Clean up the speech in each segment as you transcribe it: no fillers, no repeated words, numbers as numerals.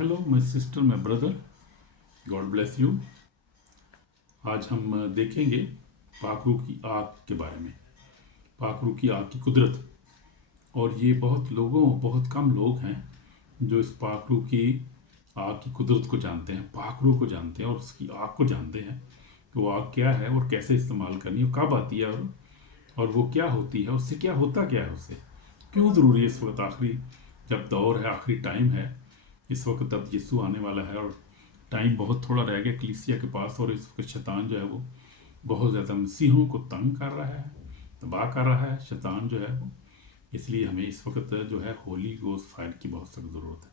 Hello my sister, my brother, God bless you. आज हम देखेंगे पाखरू की आग के बारे में। पाखरू की आग की कुदरत। और ये बहुत कम लोग हैं जो इस पाखरू की आग की कुदरत को जानते हैं, पाखरू को जानते हैं और उसकी आग को जानते हैं कि वो आग क्या है और कैसे इस्तेमाल करनी है, कब आती है और वो क्या होती है, उससे क्या होता क्या है, उससे क्यों ज़रूरी है इस वक्त, आखिरी जब दौर है, आखिरी टाइम है इस वक्त, अब यीशु आने वाला है और टाइम बहुत थोड़ा रह गया कलीसिया के पास। और इस वक्त शैतान जो है वो बहुत ज़्यादा मसीहों को तंग कर रहा है, तबाह कर रहा है शैतान जो है वो। इसलिए हमें इस वक्त जो है होली गोस्ट फायर की बहुत सख्त ज़रूरत है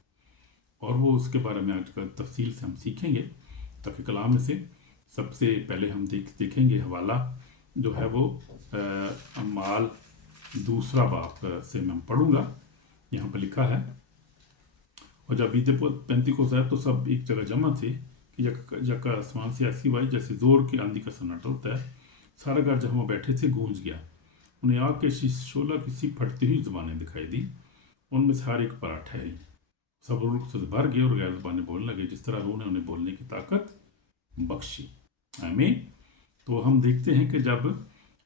और वो उसके बारे में आज तफसील से हम सीखेंगे। ताकि कलाम में से सबसे पहले हम देखेंगे हवाला जो है वो अमाल दूसरा बाप से मैं पढ़ूंगा। यहाँ पर लिखा है, और जब ईद पेंतिकोस्त आया तो सब एक जगह जमा थे कि जक्का आसमान से ऐसी वाई जैसे जोर की आंधी का सन्नाटा होता है। सारा घर जहाँ बैठे थे गूंज गया। उन्हें आग के शोला किसी फटती हुई जबानें दिखाई दी, उनमें से हर एक पर ठहरी। सब रूह से भर गए और गैर जबानें बोलने लगे जिस तरह रूह ने उन्हें बोलने की ताकत बख्शी। आमीन। तो हम देखते हैं कि जब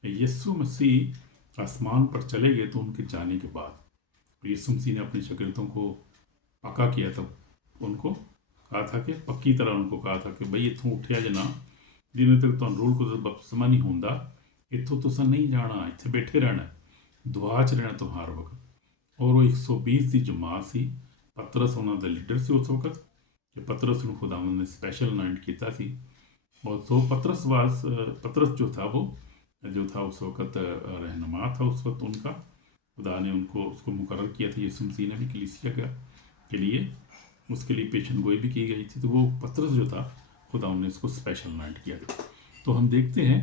यीशु मसीह आसमान पर चले गए तो उनके जाने के बाद यीशु मसीह ने अपने शागिर्दों को पक्का किया था। उनको कहा था कि पक्की तरह उनको कहा था कि भाई इतों उठिया जना जिन्हें तक तुम रूल को बपतिस्मा नहीं होंदा, इतों तुसा नहीं जाना, इत्थे बैठे रहना, दुआ च रहना तुम हर वक्त। और वो 120 की जमात सी। पतरस उन्होंने लीडर से उस वक्त कि पतरस को खुदावंद ने स्पैशल अनाइंट किया सी। और सो पतरस जो था उस वक्त रहनुमा था उस वक्त उनका। खुदा ने उनको उसको मुकर्रर किया था, यीशु मसीह ने भी कलीसिया का के लिए उसके लिए पेशन गोई भी की गई थी। तो वो पतरस जो था खुदा ने इसको स्पेशल अनाइंट किया था। तो हम देखते हैं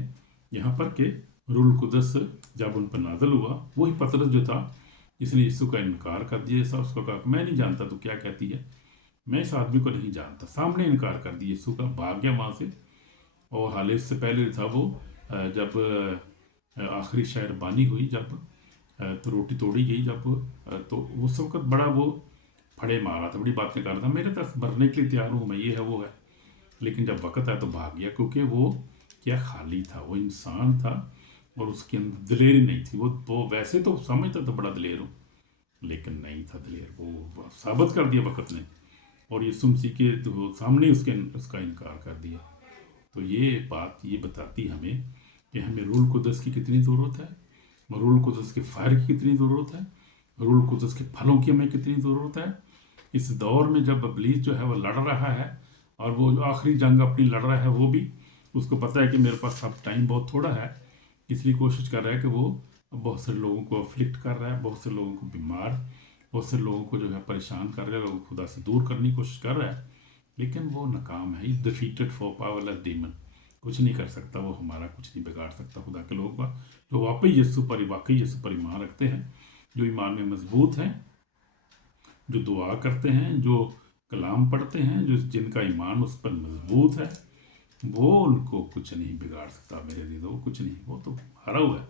यहाँ पर कि रूल कुदस जब उन पर नाजल हुआ, वही पतरस जो था जिसने यीशु का इनकार कर दिया। ऐसा उसको कहा मैं नहीं जानता तो क्या कहती है, मैं इस आदमी को नहीं जानता। सामने इनकार कर दिया यीशु का, भाग गया वहाँ से। और हाल इससे पहले था वो जब आखिरी शायर बानी हुई, जब तो रोटी तोड़ी गई जब, तो उस वक्त बड़ा वो फड़े मार रहा था, बड़ी बातें कर रहा था, मेरे पास मरने के लिए तैयार हूँ मैं, ये है वो है। लेकिन जब वक्त आया तो भाग गया, क्योंकि वो क्या खाली था, वो इंसान था और उसके अंदर दिलेरी नहीं थी। वो वैसे तो समझता था बड़ा दिलेर हूँ, लेकिन नहीं था दिलेर। वो साबित कर दिया वक्त ने, और यीशु मसीह के तो सामने उसका इनकार कर दिया। तो ये बात ये बताती हमें कि हमें रूल कुदस की कितनी ज़रूरत है, रूल कुदस के फायर की कितनी ज़रूरत है, रूल कुदस के फलों की हमें कितनी ज़रूरत है। इस दौर में जब इब्लीस जो है वो लड़ रहा है और वो जो आखिरी जंग अपनी लड़ रहा है, वो भी उसको पता है कि मेरे पास अब टाइम बहुत थोड़ा है, इसलिए कोशिश कर रहा है कि वो बहुत से लोगों को अफ्लिक्ट कर रहा है, बहुत से लोगों को बीमार, बहुत से लोगों को जो है परेशान कर रहा है, वो खुदा से दूर करने की कोशिश कर रहा है। लेकिन वो नाकाम है। Is defeated for powerless demon. कुछ नहीं कर सकता वो, हमारा कुछ नहीं बिगाड़ सकता। खुदा के लोगों का जो वाकई यीशु पर ईमान रखते हैं, जो ईमान में मजबूत हैं, जो दुआ करते हैं, जो कलाम पढ़ते हैं, जो जिनका ईमान उस पर मजबूत है, वो उनको कुछ नहीं बिगाड़ सकता। मेरे लिए तो वो कुछ नहीं, वो तो हारा हुआ है,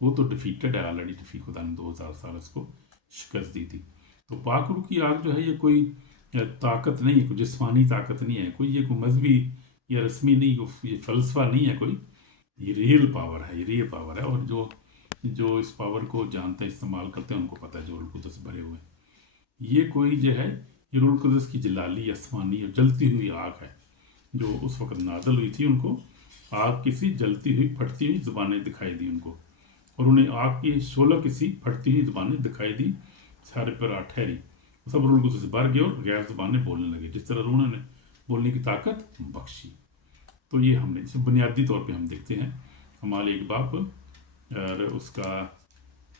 वो तो डिफीटेड है ऑलरेडी। खुदा ने 2000 साल उसको शिकस्त दी थी। तो पाकरू की आग जो है ये कोई ताकत नहीं है, कोई जिस्मानी ताकत नहीं है, ये कोई मजहबी या रस्मी नहीं, ये फलसफा नहीं है कोई, ये रियल पावर है, ये रियल पावर है। और जो जो इस पावर को जानते हैं, इस्तेमाल करते हैं, उनको पता है, जो रूल कुदस भरे हुए हैं। ये कोई जो है ये रूल कुदस की जलाली आसमानी और जलती हुई आग है जो उस वक्त नादल हुई थी। उनको आग किसी जलती हुई फटती हुई ज़ुबानें दिखाई दी उनको, और उन्हें आग की शोला किसी फटती हुई ज़ुबानें दिखाई दी। सारे पर आ ठहरी, सब रूल कुदस से भर गए और गैर ज़ुबानें बोलने लगे जिस तरह रूह ने बोलने की ताकत बख्शी। तो ये हमने इसे बुनियादी तौर पे हम देखते हैं हमारे एक बाप और उसका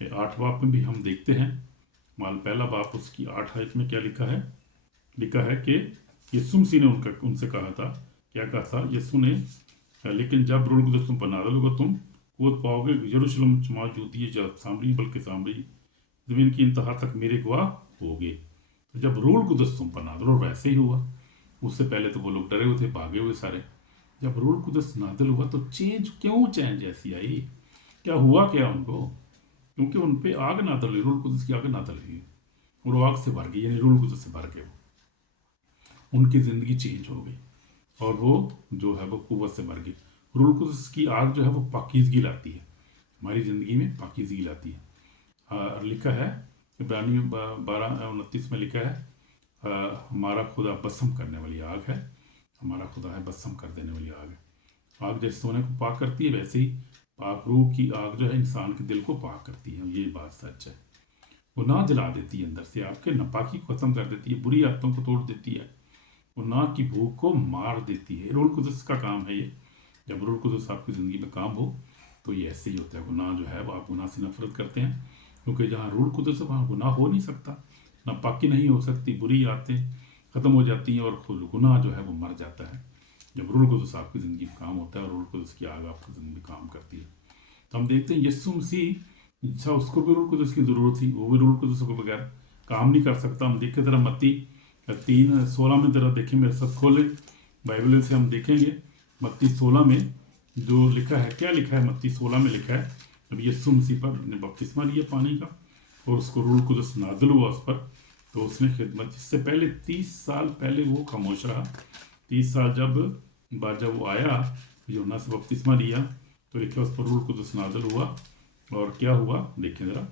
8 बाप में भी हम देखते हैं। माल पहला बाप उसकी 8 आयत में क्या लिखा है कि यीशु मसीह ने उनसे कहा था, क्या कहा था यीशु ने, लेकिन जब रूह कुदस तुम पर नाज़िल होगा तुम कुव्वत पाओगे, यरूशलेम मौजूद है सामरी बल्कि सामरी ज़मीन की इंतहा तक मेरे गवाह होगे। तो जब रूह कुदस तुम पर नाज़िल, और वैसे ही हुआ। उससे पहले तो वो लोग डरे हुए थे, भागे हुए सारे। जब रूह कुदस नाज़िल हुआ तो चेंज ऐसी आई, क्या हुआ क्या उनको, क्योंकि उन पे आग नादल हुई, रूल कुदस की आग नादल हुई और वो आग से भर गई, यानी रूल कुदस से भर गए वो। उनकी ज़िंदगी चेंज हो गई और वो जो है वो कुव्वत से भर गई। रूल कुदस की आग जो है वो पाकीज़गी लाती है, हमारी ज़िंदगी में पाकीज़गी लाती है। लिखा है इब्रानी 12:29 में लिखा है, हमारा खुदा बसम करने वाली आग है, हमारा खुदा है बसम कर देने वाली आग है। आग जैसे सोने को पाक करती है, वैसे ही पाक रूह की आग जो है इंसान के दिल को पाक करती है। ये बात सच है। गुनाह जला देती है, अंदर से आपके नापाकी को ख़त्म कर देती है, बुरी आदतों को तोड़ देती है, गुनाह की भूख को मार देती है। रूल कुदस का काम है ये। जब रूल कुदस आपकी ज़िंदगी में काम हो तो ये ऐसे ही होता है। गुनाह जो है वो आप गुनाह से नफरत करते हैं, क्योंकि जहाँ रूल कुदस है वहाँ गुनाह हो नहीं सकता, नापाकी नहीं हो सकती, बुरी आदतें ख़त्म हो जाती हैं और खुद गुनाह जो है वो मर जाता है। जब रूल कुदस आपकी ज़िंदगी में काम होता है और रूल कुदस की आग आपकी ज़िंदगी में काम करती है, तो हम देखते हैं यीशु मसीह, अच्छा उसको भी रूल कुदस की ज़रूरत थी, वो भी रूल कुदस के बगैर काम नहीं कर सकता। हम देखें ज़रा मत्ती 3:16 में ज़रा देखें, मेरे साथ खोले बाइबल से, हम देखेंगे मत्ती 16 में जो लिखा है। क्या लिखा है मत्ती 16 में? लिखा है जब यीशु मसीह पर ने बपतिस्मा लिया पानी का और उसको रूल कुदस नाज़िल हुआ उस पर, तो उसने खिदमत, इससे पहले 30 साल पहले वो खामोश रहा। 30 साल जब वो आया यूहन्ना से बपतिस्मा लिया, तो लिखा उस पर रूल कुदस नाज़िल हुआ। और क्या हुआ देखें ज़रा,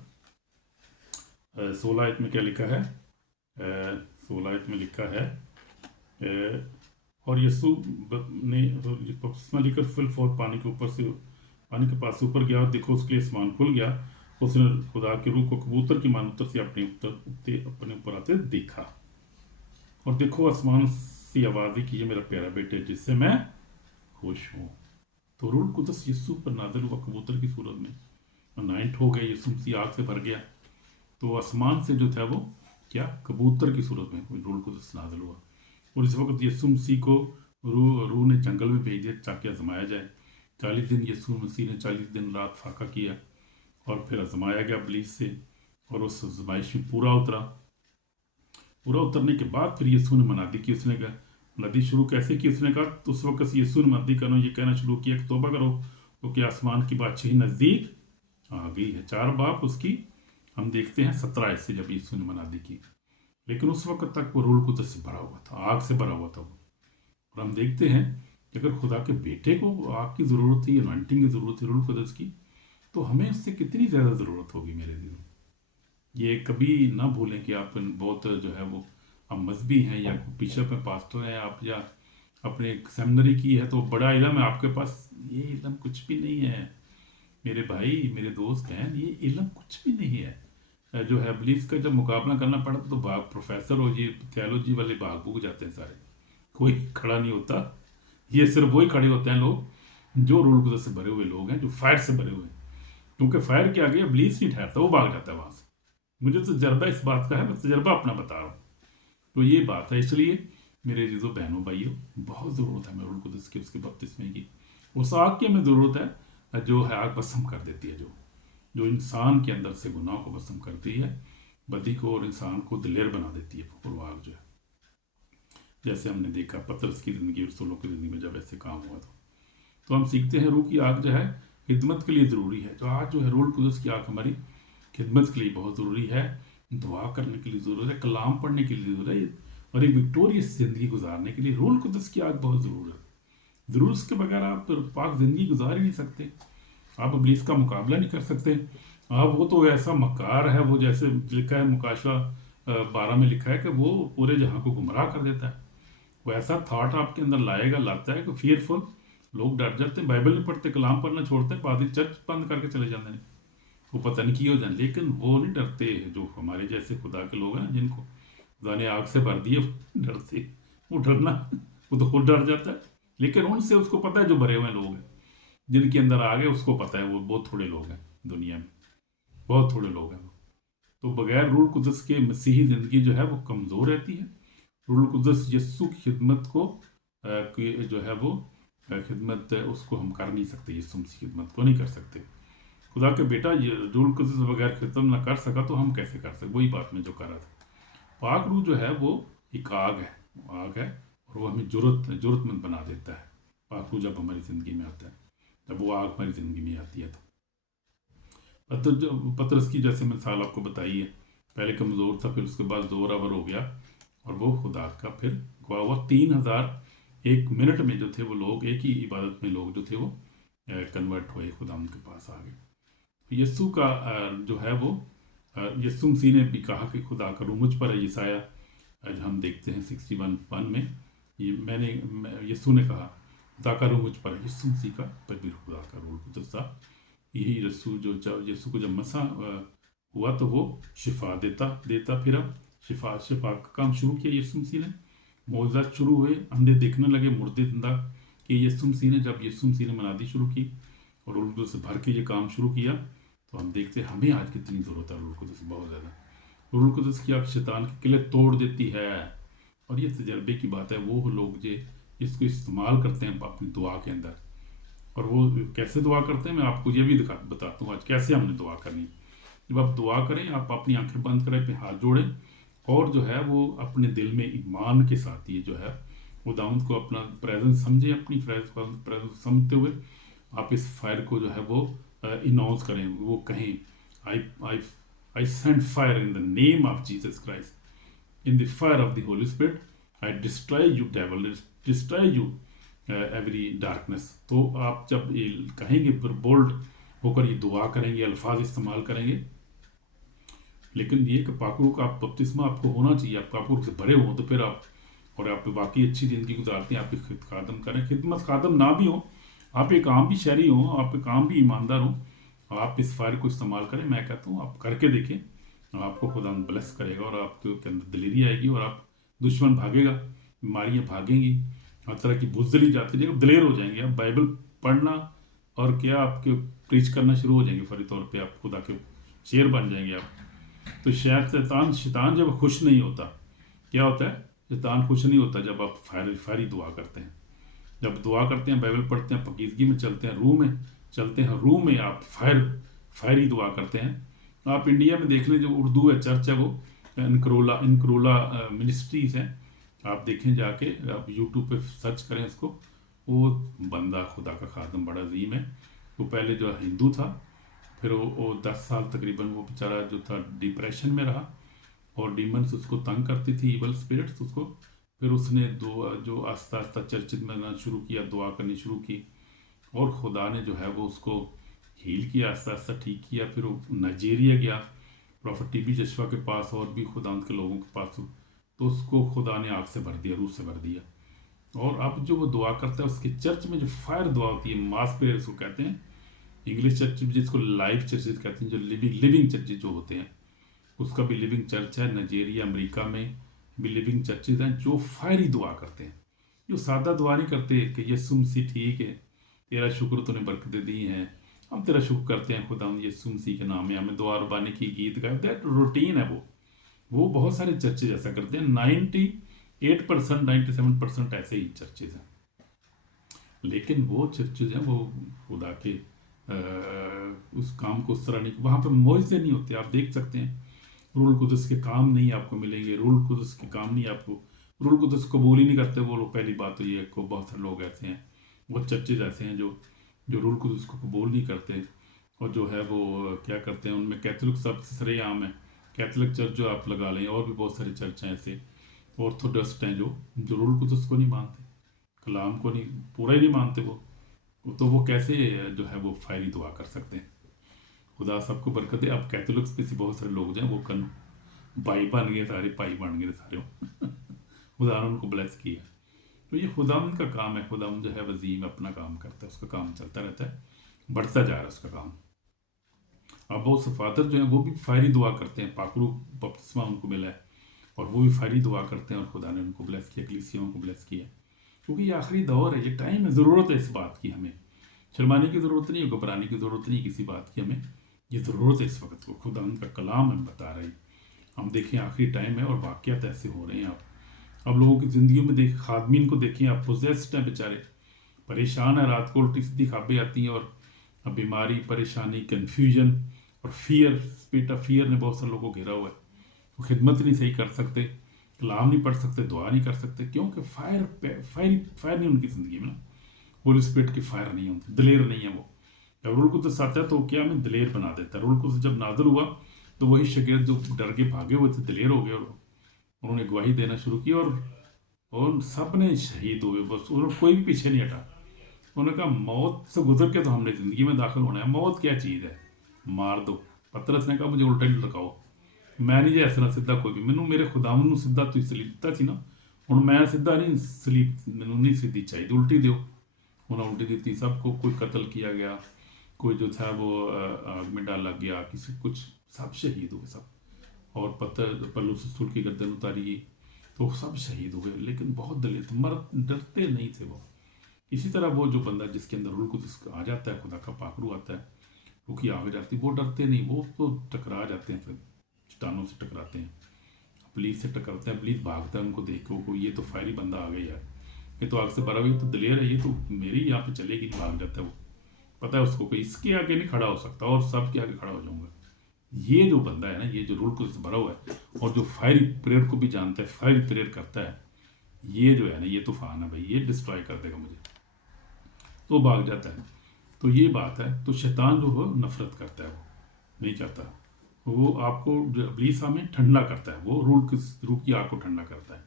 16 आयत में क्या लिखा है? 16 आयत में लिखा है, और यीशु ने बपतिस्मा लेकर फिल फौर पानी के ऊपर से, पानी के पास से ऊपर गया और देखो उसके लिए आसमान खुल गया। उसने खुदा के रूह को कबूतर की मान उत्तर से अपने ऊपर आते देखा, और देखो आसमान से आवाज़ ही की, ये मेरा प्यारा बेटे जिससे मैं खुश हूँ। तो रूह कुदस यीशु पर नाज़िल हुआ कबूतर की सूरत में, अनाइंट हो गए, यीशु मसीह आग से भर गया। तो आसमान से जो था वो क्या, कबूतर की सूरत में रूह कुदस नाज़िल हुआ। और इस वक्त यीशु मसीह को रूह ने जंगल में भेज दिया ताकि आजमाया जाए। 40 दिन यीशु मसीह ने 40 दिन रात फाका किया और फिर आजमाया गया इब्लीस से, और उस आजमाइश में पूरा उतरा। पूरा उतरने के बाद फिर यीशु ने मनादी की। उसने कहा, मनादी शुरू कैसे की? उसने कहा, तो उस वक्त यीशु ने मनादी करना ये कहना शुरू किया कि तौबा करो क्योंकि आसमान की बादशाही नज़दीक आ गई है। 4 बाप उसकी हम देखते हैं 17 से जब यीशु ने मनादी की। लेकिन उस वक्त तक वो रूह कुदस से भरा हुआ था, आग से भरा हुआ था वो। और हम देखते हैं कि अगर खुदा के बेटे को आग की ज़रूरत थी, अनॉइंटिंग की ज़रूरत थी रूह कुदस की, तो हमें उससे कितनी ज़्यादा ज़रूरत होगी मेरे दिल में। ये कभी ना भूलें कि आप बहुत जो है वो आप मजहबी हैं या बिशप है, पास्टर हैं आप, या अपने सेमिनरी की है तो बड़ा इल्म है आपके पास। ये इल्म कुछ भी नहीं है मेरे भाई, मेरे दोस्त हैं, ये इल्म कुछ भी नहीं है। जो है इब्लीस का जब मुकाबला करना पड़ा तो भाग प्रोफेसर और ये थियोलॉजी वाले भाग भूग जाते हैं सारे, कोई खड़ा नहीं होता। ये सिर्फ वही खड़े होते हैं लोग जो रूल कुदस से भरे हुए लोग हैं, जो फायर से भरे हुए हैं, क्योंकि फायर के आगे इब्लीस नहीं ठहरता, वो भाग जाता है वहाँ से। मुझे तो तजर्बा इस बात का है, मैं तजर्बा अपना बता रहा हूँ। तो ये बात है, इसलिए मेरे जीजो बहनों भाइयों, बहुत ज़रूरत है हमें रूल कुदस की, उसके बपतिस्मे की। उस आग की हमें ज़रूरत है जो है आग भस्म कर देती है, जो इंसान के अंदर से गुनाह को भस्म करती है, बदी को और इंसान को दिलेर बना देती है। वो आग जो है, जैसे हमने देखा पतरस की ज़िंदगी और रसूलों की ज़िंदगी में जब ऐसे काम हुआ तो हम सीखते हैं रूह की आग जो है खिदमत के लिए ज़रूरी है। तो आज जो है रूह कुदस की आग हमारी खिदमत के लिए बहुत ज़रूरी है, दुआ करने के लिए ज़रूरी है, कलाम पढ़ने के लिए ज़रूरी है, और एक विक्टोरियस ज़िंदगी गुजारने के लिए रूह कुदस की आग बहुत ज़रूरी है। ज़रूर उसके बगैर आप पाक ज़िंदगी गुजार ही नहीं सकते, आप इब्लीस का मुकाबला नहीं कर सकते। आप वो तो ऐसा मकार है, वो जैसे लिखा है मुकाशवा 12 में लिखा है कि वो पूरे जहां को गुमराह कर देता है। वो ऐसा थॉट आपके अंदर लाता है कि फियरफुल लोग डर जाते हैं, बाइबल नहीं पढ़ते, कलाम पढ़ना छोड़ते हैं, बाद चर्च बंद करके चले जाते हैं, वो पता नहीं की हो जाए। लेकिन वो नहीं डरते, जो हमारे जैसे खुदा के लोग हैं जिनको खुदा ने आग से भर दिए, डरते। वो डरना, वो तो खुद डर जाता है, लेकिन उनसे उसको पता है, जो भरे हुए लोग हैं जिनके अंदर आ गए उसको पता है, वो बहुत थोड़े लोग हैं दुनिया में, बहुत थोड़े लोग हैं। तो बगैर रूह कुदस के मसीही ज़िंदगी जो है वो कमज़ोर रहती है। रूह कुदस यीशु की खिदमत को जो है वो खिदमत उसको हम कर नहीं सकते, यीशु मसीह की खिदमत को नहीं कर सकते। खुदा के बेटा ये रूह कुदस बगैर खिदमत ना कर सका तो हम कैसे कर सकते? वही बात मैं जो कर रहा था। पाक रूह जो है वो एक आग है, और वो हमें जरूरतमंद बना देता है। पाक रूह जब हमारी ज़िंदगी में आता है, जब वो आग हमारी ज़िंदगी में आती है, तो पतरस की जैसे मिसाल आपको बताई है, पहले कमज़ोर था, फिर उसके बाद जोरावर हो गया, और वो खुदा का फिर रुकवा हुआ। 3001 मिनट में जो थे वो लोग, एक ही इबादत में लोग जो थे वो कन्वर्ट हुए, खुदाम के पास आ गए। यीशु का जो है वो यीशु मसीह ने भी कहा कि खुदा का रूह मुझ पर है। यसाया आज हम देखते हैं 61:1 में, यीशु ने कहा खुदा का रूह मुझ पर है। यीशु मसीह का पवित्र खुदा का रूह कुदस था। यही यीशु को जब मसा हुआ तो वो शिफा देता फिर अब शिफा का काम शुरू किया यीशु मसीह ने। मौजूद शुरू हुए, अंधे देखने लगे, मुर्दे जिंदा कि यीशु मसीह ने, जब यीशु मसीह ने मनादी शुरू की और रूह कुदस से भर के ये काम शुरू किया, तो हम देखते हैं हमें आज कितनी ज़रूरत है रूह कुदस, बहुत ज़्यादा। रूह कुदस की आग शैतान के किले तोड़ देती है। और ये तजर्बे की बात है, वो लोग जो इसको इस्तेमाल करते हैं अपनी दुआ के अंदर। और वो कैसे दुआ करते हैं मैं आपको ये भी बताता हूँ आज कैसे हमने दुआ करनी। जब आप दुआ करें, आप अपनी आंखें बंद करें, अपने हाथ जोड़ें और जो है वो अपने दिल में ईमान के साथ ये जो है वो दाऊद को अपना प्रेजेंस समझे। अपनी प्रेजेंस समझते हुए आप इस फायर को जो है वो इनाउंस करें, वो कहें I send fire in the name of Jesus Christ, in the fire of the Holi spirit I destroy you devil, destroy you every darkness. तो आप जब ये कहेंगे, फिर बोल्ड होकर ये दुआ करेंगे, अल्फाज इस्तेमाल करेंगे। लेकिन ये कि पाकुर का आप बपतिस्मा आपको होना चाहिए, आप पाकुर से भरे हो, तो फिर आप और आप वाकई अच्छी ज़िंदगी गुजारते हैं, आपकी खादम करें। खिदमत खादम ना भी हो, आप एक आम भी शहरी हो, आप एक आम भी ईमानदार हो, आप इस फायर को इस्तेमाल करें। मैं कहता हूँ आप करके देखें, आपको खुदा ब्लेस करेगा और आपके अंदर दिलेरी आएगी और आप दुश्मन भागेगा, बीमारियाँ भागेंगी, हर तरह की बुज़दिली जाती रहेगी, दिलेर हो जाएंगे। आप बाइबल पढ़ना और क्या आपके प्रीच करना शुरू हो जाएंगे, फौरी तौर पे आप खुदा के शेर बन जाएंगे आप। तो शायद शैतान जब खुश नहीं होता, क्या होता है, शैतान खुश नहीं होता जब आप फायरी दुआ करते हैं। जब दुआ करते हैं, बाइबल पढ़ते हैं, पकीदगी में चलते हैं, रूह में चलते हैं, रूह में आप फायरी दुआ करते हैं। आप इंडिया में देख लें, जो उर्दू है चर्च है, वो इनक्रोला मिनिस्ट्रीज हैं, आप देखें जाके, आप यूट्यूब पे सर्च करें उसको। वो बंदा खुदा का खादम बड़ा अजीम है। वो पहले जो हिंदू था, फिर वो 10 साल तकरीबन वो बेचारा जो था डिप्रेशन में रहा और डीमंस उसको तंग करती थी, इवल स्पिरिट्स उसको। फिर उसने जो आस्ता आस्ता चर्चित में शुरू किया, दुआ करनी शुरू की और खुदा ने जो है वो उसको हील किया, आस्ता आस्ता ठीक किया। फिर वो नाइजीरिया गया प्रॉफिट टीबी जशवा के पास और भी खुदा के लोगों के पास, तो उसको खुदा ने आग से भर दिया, रूह से भर दिया। और अब जो वो दुआ करता है, उसके चर्च में जो फायर दुआ होती है, मास प्रेयर उसको कहते हैं इंग्लिश चर्च में, जिसको लाइव चर्चेज कहते हैं, जो लिविंग चर्चेज जो होते हैं, उसका भी लिविंग चर्च है। नाइजीरिया, अमेरिका में भी लिविंग चर्चेज हैं जो फायरी दुआ करते हैं, जो सादा दुआ नहीं करते कि यीशु मसीह ठीक है, तेरा शुक्र तूने बरकतें दी हैं, हम तेरा शुक्र करते हैं खुदा, यीशु मसीह के नाम में हमें दुआ रुबानी की, गीत गाए। दैट रूटीन है वो बहुत सारे चर्चेज ऐसा करते हैं। 98% 97% ऐसे ही चर्चेज हैं। लेकिन वो चर्चेज हैं वो खुदा के उस काम को उस तरह नहीं, वहाँ पर मौजूद नहीं होते। आप देख सकते हैं रूल कुदस के काम नहीं आपको मिलेंगे, रूल कुदस के काम नहीं आपको, रूल कुदस कबूल ही नहीं करते वो लोग। पहली बात तो ये है को बहुत सारे लोग ऐसे हैं, बहुत चर्चेज ऐसे हैं जो रूल कुदस को कबूल नहीं करते और जो है वो क्या करते हैं, उनमें कैथोलिक सबसे सरेआम है। कैथोलिक चर्च जो आप लगा लें, और भी बहुत सारी चर्च हैं ऐसे, ऑर्थोडॉक्स हैं जो रूल कुदस को नहीं मानते, कलाम को नहीं, पूरा ही नहीं मानते वो। तो वो कैसे जो है वो फायरी दुआ कर सकते हैं। खुदा सबको बरकत दे। अब कैथोलिक्स पे से बहुत सारे लोग जो हैं वो भाई बन गए, सारे भाई बन गए सारे खुदा ने उनको ब्लेस किया। तो ये खुदाम का काम है। खुदाम जो है वजीम अपना काम करता है, उसका काम चलता रहता है, बढ़ता जा रहा है उसका काम। अब बहुत से फादर जो हैं वो भी फायरी दुआ करते हैं, पाकरू बपतिस्मा उनको मिला है और वो भी फायरी दुआ करते हैं और खुदा ने उनको ब्लेस किया, कलीसियाओं को ब्लेस किया। क्योंकि ये आखिरी दौर है, ये टाइम है, ज़रूरत है इस बात की। हमें शर्माने की ज़रूरत नहीं है, घबराने की ज़रूरत नहीं, किसी बात की हमें ये ज़रूरत है इस वक्त को। खुदा उनका कलाम हमें बता रहे हैं। हम देखें आखिरी टाइम है और वाक़यात ऐसे हो रहे हैं। अब लोगों की ज़िंदगी में देख, खादमीन को देखें आप, पोजेस्ड हैं बेचारे, परेशान है, रात को उल्टी सीधी ख्वाबें आती हैं और अब बीमारी, परेशानी, कन्फ्यूजन और फियर, स्पिरिट ऑफ फियर ने बहुत सारे लोगों को घेरा हुआ है। वो खिदमत नहीं सही कर सकते, कलाम नहीं पढ़ सकते, दुआ नहीं कर सकते, क्योंकि फायर नहीं उनकी ज़िंदगी में ना, होली स्पिरिट की फायर नहीं होती, दिलेर नहीं है वो। जब रूल कुदस आता है तो क्या हमें दिलेर बना देता है। रूल कुदस जब नाज़िल हुआ तो वही शागिर्द जो डर के भागे हुए थे दिलेर हो गए और उन्होंने गवाही देना शुरू की और और सब ने शहीद हुए, बस और कोई भी पीछे नहीं हटा। उन्होंने कहा मौत से गुजर के तो हमने ज़िंदगी में दाखिल होना है, मौत क्या चीज़ है, मार दो। पतरस ने कहा मुझे उल्टा ही लटकाओ, मैं नहीं जैसे ना सीधा कोई भी, मैनू मेरे खुदावन ਨੂੰ ਸਿੱਧਾ ਤੁਸੀਂ ਸਲੀਬ ਦਿੱਤਾ ਸੀ ਨਾ, ਹੁਣ मैं सीधा नहीं सलीब, मैनू नहीं सीधी चाहिए, उल्टी दो। उन्होंने उल्टी दी थी, सबको कोई कत्ल किया गया, कोई जो था वो आग में डाला गया, किसी कुछ, सब शहीद हुए सब। और पत्थर पल्लू से सुल की गर्दन उतारी गई, तो सब शहीद हुए। लेकिन बहुत दलेर थे, मर डरते नहीं थे वो। इसी तरह वो जो बंदा जिसके अंदर रूल कुदस आ जाता है, खुदा का पाखरू आता है, रूह की आग जाती है, वो डरते नहीं, वो तो टकरा जाते हैं, फिर चट्टानों से टकराते हैं, पुलिस से टकराते हैं, पुलिस भागता है उनको देख को, ये तो फायरी बंदा आ गया है, ये तो आग से भरा हुआ, ये तो दलेर है, ये तो मेरी यहाँ पे चलेगी नहीं, भाग जाता है वो। पता है उसको कि इसके आगे नहीं खड़ा हो सकता, और सबके आगे खड़ा हो जाऊंगा। ये जो बंदा है ना, ये जो रूल कुदस भरा हुआ है, और जो फायरी प्रेयर को भी जानता है, फायरी प्रेयर करता है, ये जो है ना, ये तूफान है भाई, ये डिस्ट्रॉय कर देगा मुझे, तो भाग जाता है। तो ये बात है। तो शैतान जो हो नफरत करता है, वो नहीं चाहता, वो आपको जो इब्लीस में ठंडा करता है, वो रूह की आग को ठंडा करता है।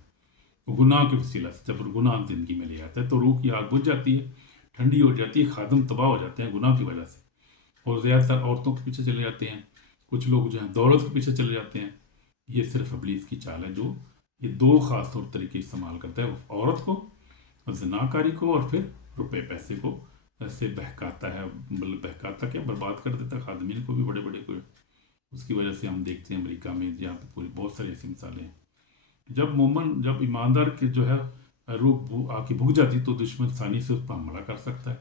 वो गुनाह के वसीला से जब गुनाह जिंदगी में ले आता है, तो रूह की आग बुझ जाती है, ठंडी हो जाती है, खादम तबाह हो जाते हैं गुनाह की वजह से, और ज़्यादातर औरतों के पीछे चले जाते हैं, कुछ लोग जो हैं दौलत के पीछे चले जाते हैं। ये सिर्फ इब्लीस की चाल है, जो ये दो खास तौर तरीके इस्तेमाल करता है, वो औरत को, जनाकारी को, और फिर रुपए पैसे को ऐसे बहकाता है, मतलब बहकाता क्या, बर्बाद कर देता है खादमीन को भी, बड़े बड़े को। उसकी वजह से हम देखते हैं अमेरिका में, जहाँ पे पूरी बहुत सारी ऐसी मिसालें हैं। जब ईमानदार की जो है रूह आके भुग जाती, तो दुश्मन आसानी से उस पर हमला कर सकता है,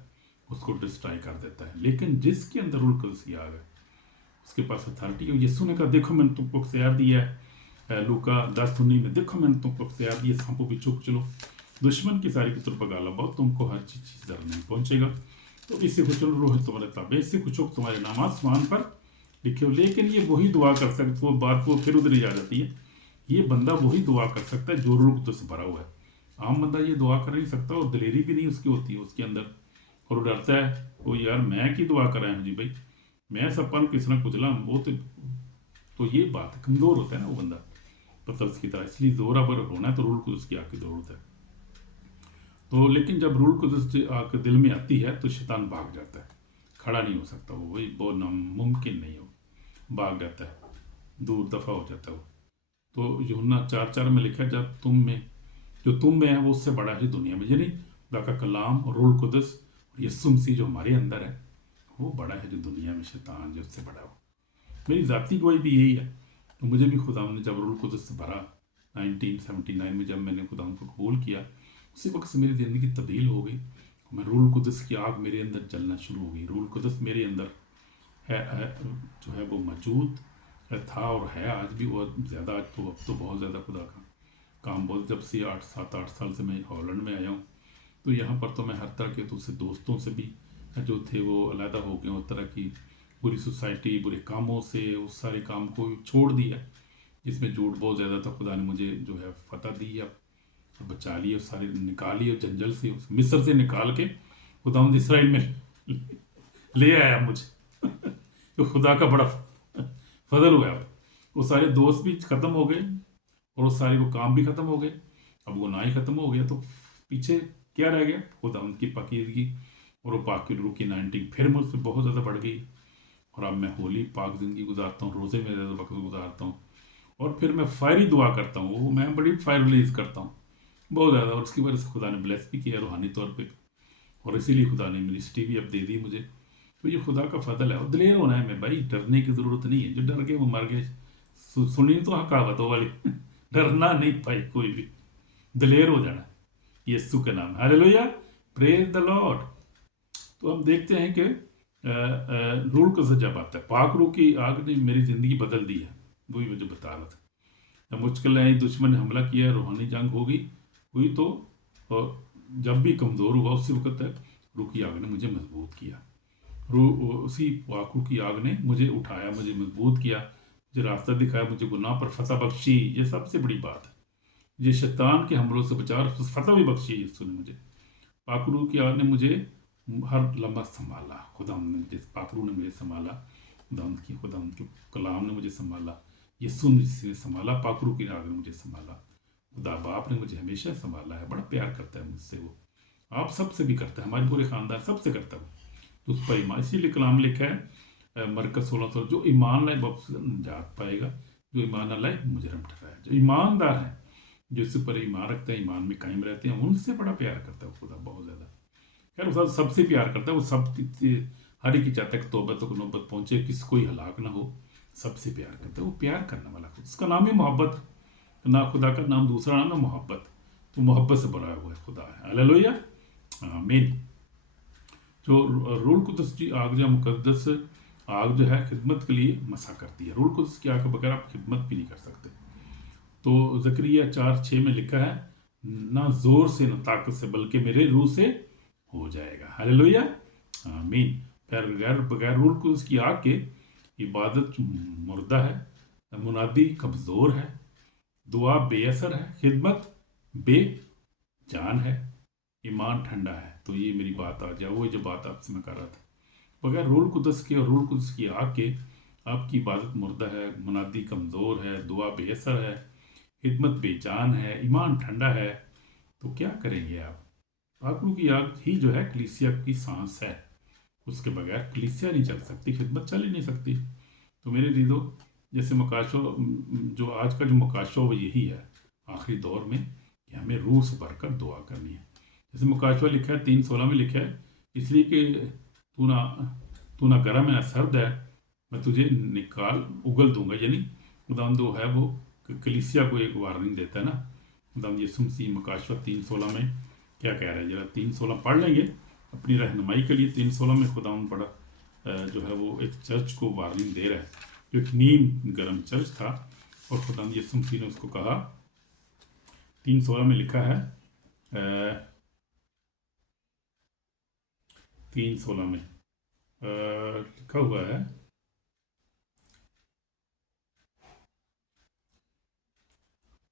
उसको डिस्ट्रॉय कर देता है। लेकिन जिसके अंदर रूह कुद्स की आग है, उसके पास अथॉरिटी है। यीशु ने कहा देखो मैंने तुमको अख्तियार दिया है, लूका 10:19 में, देखो मैंने तुमको अख्तियार दिया, सांपों भी चुप चलो, दुश्मन की सारी कुतर पगाला बहुत, तुमको हर चीज़ डर नहीं पहुंचेगा। तो इससे कुछ रोहित तुम्हारे ताबे से कुछ तुम्हारे नाम आसमान पर लिखे हो। लेकिन ये वही दुआ कर सकते, वो बात को फिर उधर ही आ जाती है, ये बंदा वही दुआ कर सकता है जो रूह कुद्स से भरा हुआ है। आम बंदा ये दुआ कर नहीं सकता, और दलेरी भी नहीं उसकी होती है उसके अंदर, और वो डरता है, वो यार मैं की दुआ कर रहा हूँ जी भाई, मैं सपन किस तरह कुचला, वो तो ये बात कमज़ोर होता है ना वो बंदा पतरस की तरह। इसलिए जोर अगर होना है तो रूह कुद्स की आग की ज़रूरत है। तो लेकिन जब रूह कुद्स आग दिल में आती है, तो शैतान भाग जाता है, खड़ा नहीं हो सकता वो, वही बहुत नामुमकिन नहीं हो, भाग जाता है, दूर दफा हो जाता है वो। तो यूहन्ना 4:4 में लिखा है, जब तुम में जो तुम में है वो उससे बड़ा है दुनिया में, यानी खुदा का कलाम और रूह कुद्स और यीशु मसीह जो हमारे अंदर है, वो बड़ा है जो दुनिया में शैतान जो उससे बड़ा हो। मेरी ज़ाती गवाही भी यही है। तो मुझे भी खुदा ने जब रूह कुद्स से भरा 1979 में, जब मैंने खुदा को कबूल किया, उसी वक्त से मेरी ज़िंदगी तब्दील हो गई। मैं रूह कुद्स की आग मेरे अंदर जलना शुरू हो गई। रूह कुद्स मेरे अंदर है जो है वो मौजूद था और है आज भी, वो ज़्यादा, आज तो अब तो बहुत ज़्यादा खुदा का काम, बहुत जब से 7-8 साल से मैं हॉलैंड में आया हूँ, तो यहाँ पर तो मैं हर तरह के दूसरे दोस्तों से भी जो थे वो अलहदा हो गए, उस तरह की बुरी सोसाइटी, बुरे कामों से, उस सारे काम को छोड़ दिया जिसमें झूठ बहुत ज़्यादा था। खुदा ने मुझे जो है फतह दी है, बचा लिए, सारे निकाली, और जंजल से, मिस्र से निकाल के खुदा इसराइल में ले आया मुझे। तो खुदा का बड़ा फजल हुआ। अब वो सारे दोस्त भी ख़त्म हो गए, और वो सारे वो काम भी ख़त्म हो गए, अब वो ना ही ख़त्म हो गया, तो पीछे क्या रह गया, खुदा उनकी पाकीज़गी और वो पाक रूह की 19 फिर मुझसे बहुत ज़्यादा बढ़ गई। और अब मैं होली पाक ज़िंदगी गुजारता हूँ, रोज़े में ज़्यादा वक्त गुजारता हूँ, और फिर मैं फायरी दुआ करता हूँ, वो मैं बड़ी फायर रिलीज़ करता हूँ बहुत ज़्यादा, और उसकी वजह से खुदा ने ब्लेस भी किया रूहानी तौर पर, और इसीलिए खुदा ने मिनिस्ट्री भी अब दे दी मुझे। तो ये खुदा का फजल है, और दलेर होना है। मैं भाई डरने की ज़रूरत नहीं है, जो डर गए वो मर गए। सुनी तो हाँ कहावतों वाली डरना नहीं भाई कोई भी, दलेर हो जाना यीशु के नाम, हालेलुया, प्रेज द लॉर्ड। तो हम देखते हैं कि रूह को जब आता है, पाक रूह की आग ने मेरी ज़िंदगी बदल दी है, वही मुझे बता रहा था। जब मुश्किल है, दुश्मन ने हमला किया, रूहानी जंग होगी हुई, तो और जब भी कमज़ोर हुआ, उसी वक्त रूह की आग ने मुझे मजबूत किया। उसी वाकू की आग ने मुझे उठाया, मुझे मजबूत किया, मुझे रास्ता दिखाया, मुझे गुनाह पर फतह बख्शी। ये सबसे बड़ी बात है, ये शैतान के हमलों से बचा, फतह भी बख्शी यीशु ने मुझे। पाकरू की आग ने मुझे हर लम्हा संभाला, खुदा ने मुझे, पाकरू ने मुझे संभाला, खुदा के कलाम ने मुझे संभाला, यीशु ने संभाला, पाकरू की आग ने मुझे संभाला। खुदा बाप ने मुझे हमेशा संभाला है, बड़ा प्यार करता है मुझसे वो। आप सबसे भी करता है, हमारे पूरे खानदान सबसे करता है वो। तो उस पर ईमान, इसीलिए कलाम लिखा है मरकज 16 जो ईमान लाए वो निजात पाएगा, जो ईमान न लाए मुजरम ठहराए। जो ईमानदार है, जो इस पर ईमान रखते हैं, ईमान में कायम रहते हैं, उनसे बड़ा प्यार करता है खुदा, बहुत ज़्यादा। खैर वो सबसे प्यार करता है वो, सब हर एक की चाहता है कि तौबा तक नौबत पहुंचे, किसी कोई हलाक ना हो, सबसे प्यार करता है वो। प्यार करने वाला खुद, उसका नाम ही मोहब्बत, ना खुदा का नाम दूसरा नाम है मोहब्बत। तो मोहब्बत से भरा हुआ है खुदा है। हालेलुया, आमीन। जो रूल कुदस की आग, जो मुकद्दस आग जो है खिदमत के लिए मसा करती है। रूल कुदस की आग के बगैर आप खिदमत भी नहीं कर सकते। तो जकरिया 4:6 में लिखा है, ना जोर से ना ताकत से बल्कि मेरे रूह से हो जाएगा। हालेलुया, आमीन। बगैर बगैर रूल कुदस की आग के इबादत मुर्दा है, मुनादी कमज़ोर है, दुआ बेअसर है, खिदमत बेजान है, ईमान ठंडा है। तो ये मेरी बात आ जाए, वो जो बात आपसे मैं कर रहा था, बगैर रूल कुदस के और रूल कुदस की आग के आपकी इबादत मुर्दा है, मुनादी कमज़ोर है, दुआ बेअसर है, खिदमत बेजान है, ईमान ठंडा है। तो क्या करेंगे आप? पाकरू की आग ही जो है कलीसिया की सांस है, उसके बगैर कलीसिया नहीं चल सकती, खिदमत चल ही नहीं सकती। तो मेरे दीदो, जैसे मकाशो, जो आज का जो मकाशो वो यही है आखिरी दौर में, कि हमें रूह से भरकर दुआ करनी है। जैसे मकाशवा लिखा है 3:16 में लिखा है, इसलिए कि तू ना तू ना गर्म है ना सर्द है, मैं तुझे निकाल उगल दूंगा। यानी खुदावंद जो है वो कलीसिया को एक वार्निंग देता है ना। खुदावंद यीशु मसीह मकाशवा 3:16 में क्या कह रहा है, जरा 3:16 पढ़ लेंगे अपनी रहनुमाई के लिए। 3:16 में खुदावंद बड़ा जो है वो एक चर्च को वार्निंग दे रहा है, जो एक नीम गर्म चर्च था, और खुदावंद यीशु मसीह ने उसको कहा। 3:16 में लिखा है, 3:16 में लिखा हुआ है,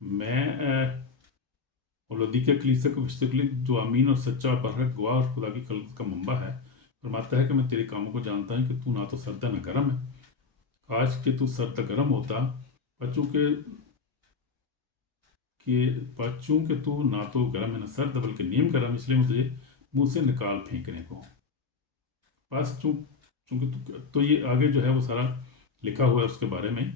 मैं और लौदीकिया कलीसिया को विशुद्ध जो अमीन और सच्चा और बरहक गवाह और खुदा की कल्ब का मंबा है, फरमाता है कि मैं तेरे कामों को जानता हूं कि तू ना तो सर्द है ना गर्म है। काश कि तू सर्द गर्म होता, पर चूंकि तू ना तो गर्म है ना सर्द बल्कि नीम गर्म, इसलिए मैं तुझे मुंह से निकाल फेंकने को। बस चूंकि तू, तो ये आगे जो है वो सारा लिखा हुआ है उसके बारे में।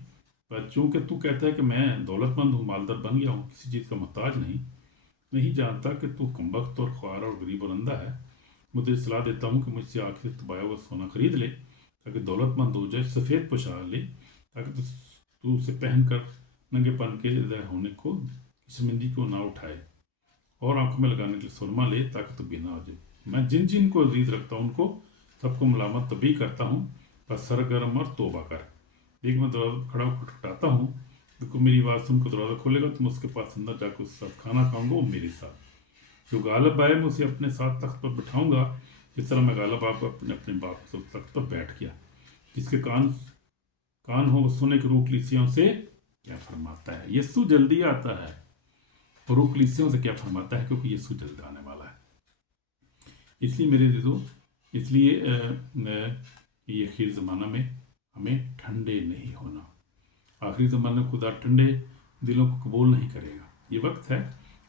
पर चूंकि तू कहता है कि मैं दौलतमंद हूँ, मालदार बन गया हूँ, किसी चीज़ का मोहताज नहीं जानता कि तू कमबख्त और ख्वार और गरीब और अंधा है। मैं तुझे सलाह देता हूँ कि मुझसे आखिर तबाया हुआ सोना खरीद ले, ताकि दौलतमंद हो जाए, सफ़ेद पोशाक ले, ताकि तू उसे पहन कर नंगेपन के होने को, शर्मिंदगी को ना उठाए, और आंखों में लगाने के लिए सुरमा ले, ताकि तू बिना हो जाए। मैं जिन जिन को अजीज रखता हूँ उनको सबको मलामत तभी करता हूँ, बस सरगर्म और तोबा कर। देख मैं दरवाजा खड़ा होकर खटखटाता हूँ, देखो मेरी आवाज़ सुनकर दरवाज़ा खोलेगा, तुम उसके पास अंदर जाकर उसके साथ खाना खाऊंगा, वो मेरे साथ। जो गालब आए मैं उसे अपने साथ तख्त पर बिठाऊंगा, जिस तरह मैं गालब आप अपने अपने बाप से तख्त पर बैठ गया। जिसके कान कान हो वो सुने कि रूह कलीसियाओं से क्या फरमाता है। यीशु जल्दी आता है, और रूह कलीसियाओं से क्या फरमाता है, क्योंकि यीशु जल्द आने वाला है। इसलिए मेरे दोस्तों, इसलिए ये आखिरी ज़माना में हमें ठंडे नहीं होना। आखिरी ज़माने में खुदा ठंडे दिलों को कबूल नहीं करेगा। ये वक्त है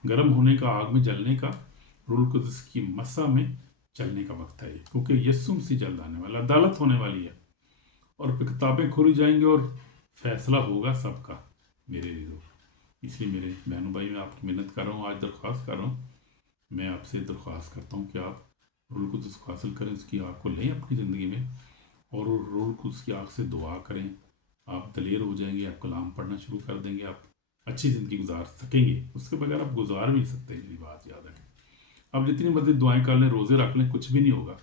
गर्म होने का, आग में जलने का, रूल कुदस की मसा में चलने का वक्त है ये, क्योंकि यीशु मसीह जल्द आने वाला, अदालत होने वाली है, और किताबें खोली जाएंगी और फैसला होगा सबका मेरे लोग। इसलिए मेरे बहनों भाई, मैं आपकी मिन्नत कर रहा हूँ, आज दरख्वास्त कर रहा हूँ, मैं आपसे दरख्वास्त करता हूँ कि आप रूल कुदस को हासिल करें, उसकी आग को लें अपनी ज़िंदगी में, और रूल कुदस की आग से दुआ करें। आप दलेर हो जाएंगे, आप कलाम पढ़ना शुरू कर देंगे, आप अच्छी ज़िंदगी गुजार सकेंगे। उसके बगैर आप गुजार भी नहीं सकते, मेरी बात याद रखें। आप जितनी मर्जी दुआएं कर लें, रोज़े रख लें, कुछ भी नहीं होगा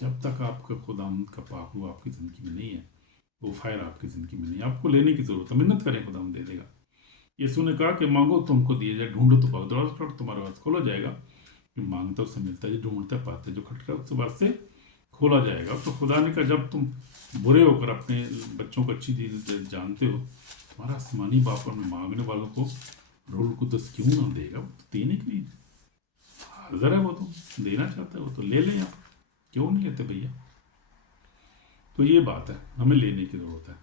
जब तक आपका खुदा का पाक आपकी ज़िंदगी में नहीं है, वो फायर आपकी ज़िंदगी में नहीं है। आपको लेने की ज़रूरत है, मिन्नत करें, खुदा दे देगा। यीशु ने कहा कि मांगो तुमको दिया जाए, ढूंढो तो पाओ, दरवाजा खटखटाओ तुम्हारा वास्ते खोला जाएगा। कि मांगता उससे मिलता है, जो ढूंढता पाते, जो खटखटा उससे वास्ते खोला जाएगा। तो खुदा ने कहा, जब तुम बुरे होकर अपने बच्चों को अच्छी चीज़ जानते हो, तुम्हारा आसमानी बाप में मांगने वालों को रूल कुदस क्यों ना देगा? वो तो देने के लिए हाजिर है, वो तो देना चाहता है, वो तो ले लें आप, क्यों नहीं लेते भैया? तो ये बात है, हमें लेने की ज़रूरत है।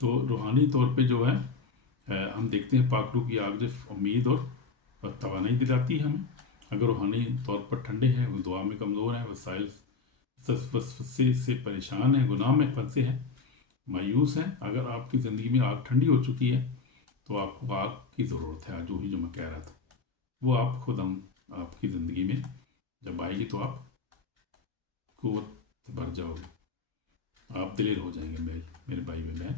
तो रूहानी तौर पे जो है हम देखते हैं पाक रूह की आग जो उम्मीद और तवानाई दिलाती है हमें। अगर रूहानी तौर पर ठंडे हैं, वो दुआ में कमज़ोर हैं, वसाइल से परेशान हैं, गुनाह में फंसे हैं, मायूस हैं, अगर आपकी ज़िंदगी में आग ठंडी हो चुकी है तो आपको आग की ज़रूरत है। आज वही जो मैं कह रहा था वो आप खुद हम आपकी ज़िंदगी में जब आएगी तो आप कुव्वत से भर जाओगे, आप दिलेर हो जाएंगे। मेरे भाई व बहन,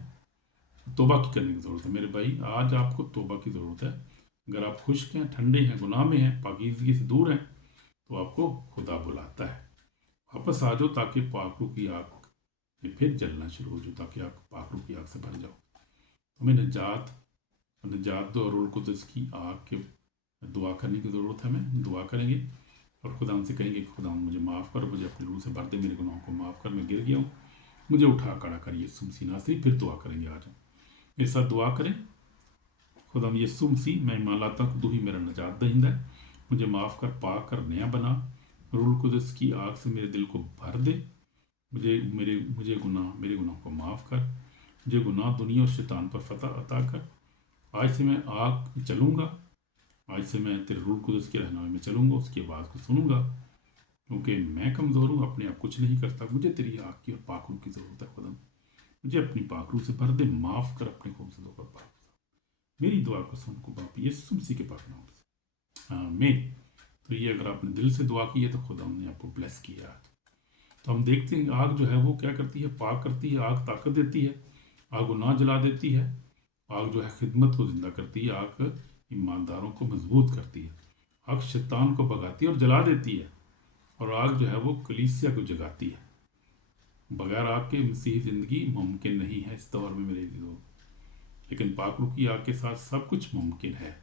तौबा की करने की ज़रूरत है मेरे भाई। आज आपको तौबा की ज़रूरत है। अगर आप खुश्क हैं, ठंडे हैं, गुनाह में हैं, पाकीज़गी से दूर हैं, तो आपको खुदा बुलाता है, वापस आ जाओ ताकि पाकरू की आग में फिर जलना शुरू हो जाओ, ताकि आप पाकरू की आग से भर जाओ। हमें निजात दो और रुल कुदस की आग के दुआ करने की ज़रूरत है। हमें दुआ करेंगे और खुदा हमसे कहेंगे, खुदा मुझे माफ़ कर, मुझे अपनी रूह से भर दे, मेरे गुनाहों को माफ़ कर, मैं गिर गया हूँ, मुझे उठा खड़ा कर यीशु मसीह नासरी। फिर दुआ करेंगे। आज मेरे साथ दुआ करें। खुदा यीशु मसीह, मैं ईमान लाता हूँ कि तू ही मेरा निजात दहिंदा है, मुझे माफ़ कर, पाक कर, नया बना, रूल कुदस की आग से मेरे दिल को भर दे, मुझे मेरे गुनाह को माफ़ कर, मुझे गुनाह, दुनिया और शैतान पर फतह अता कर। आज से मैं आग में चलूँगा, आज से मैं तेरे रूल कुदस की रहनुमाई में चलूँगा, उसकी आवाज़ को सुनूंगा, क्योंकि मैं कमज़ोर हूँ, अपने आप कुछ नहीं करता, मुझे तेरी आग की और पाक रूह की ज़रूरत है। खुदा मुझे अपनी पाक रूह से भर दे, माफ़ कर, अपने खून से धोकर पाक। मेरी दुआ को सुन को बाप यीशु मसीह के पाक नाम से आमीन। तो ये अगर आपने दिल से दुआ की है तो खुदा ने आपको ब्लेस किया आज। तो हम देखते हैं आग जो है वो क्या करती है, पाक करती है। आग ताकत देती है, आग गुनाह जला देती है, आग जो है खिदमत को जिंदा करती है, आग ईमानदारों को मजबूत करती है, आग शैतान को भगाती है और जला देती है, और आग जो है वो कलीसिया को जगाती है। बगैर आग के मसीही ज़िंदगी मुमकिन नहीं है इस दौर में मेरे लोग, लेकिन पाक रूह की आग के साथ सब कुछ मुमकिन है,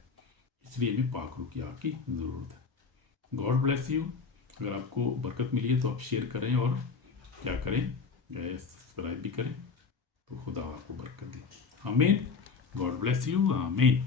इसलिए हमें पाक रूह की आग की ज़रूरत है। God bless you. अगर आपको बरकत मिली है तो आप शेयर करें और क्या करें, सब्सक्राइब भी करें, तो खुदा आपको बरकत दे। आमीन। God bless you. आमीन।